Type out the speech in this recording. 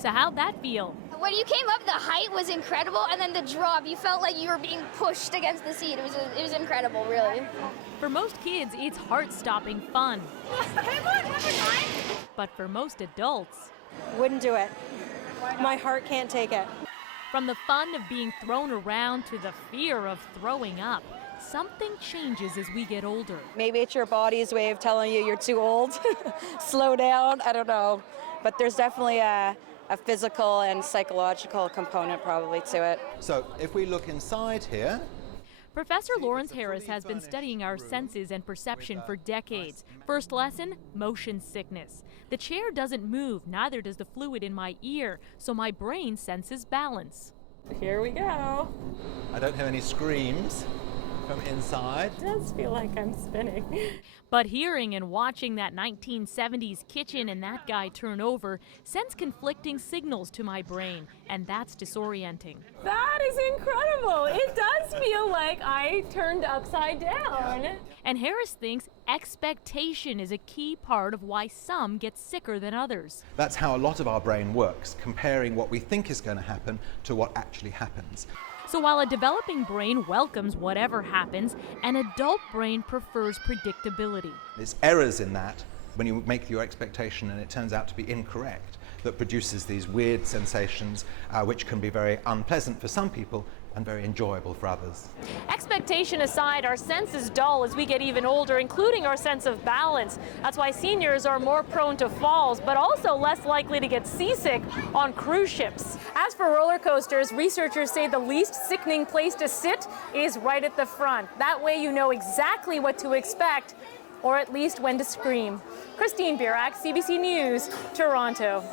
So how'd that feel? When you came up, the height was incredible, and then the drop, you felt like you were being pushed against the seat. It was incredible, really. For most kids, it's heart-stopping fun. Come on, one more time. But for most adults, Wouldn't do it. My heart can't take it. from the fun of being thrown around to the fear of throwing up, something changes as we get older. Maybe it's your body's way of telling you you're too old. Slow down, I don't know. But there's definitely a physical and psychological component probably to it. So if we look inside here, Professor Lawrence Harris has been studying our senses and perception for decades. First lesson, motion sickness. The chair doesn't move, neither does the fluid in my ear, so my brain senses balance. Here we go. I don't hear any screams from inside. It does feel like I'm spinning. But hearing and watching that 1970s kitchen and that guy turn over sends conflicting signals to my brain, and that's disorienting. That is incredible. It does feel like I turned upside down. And Harris thinks expectation is a key part of why some get sicker than others. That's how a lot of our brain works, comparing what we think is going to happen to what actually happens. So while a developing brain welcomes whatever happens, an adult brain prefers predictability. It's errors in that, when you make your expectation and it turns out to be incorrect, that produces these weird sensations which can be very unpleasant for some people and very enjoyable for others. Expectation aside, our senses dull as we get even older, including our sense of balance. That's why seniors are more prone to falls, but also less likely to get seasick on cruise ships. As for roller coasters, researchers say the least sickening place to sit is right at the front. That way you know exactly what to expect, or at least when to scream. Christine Birak, CBC News, Toronto.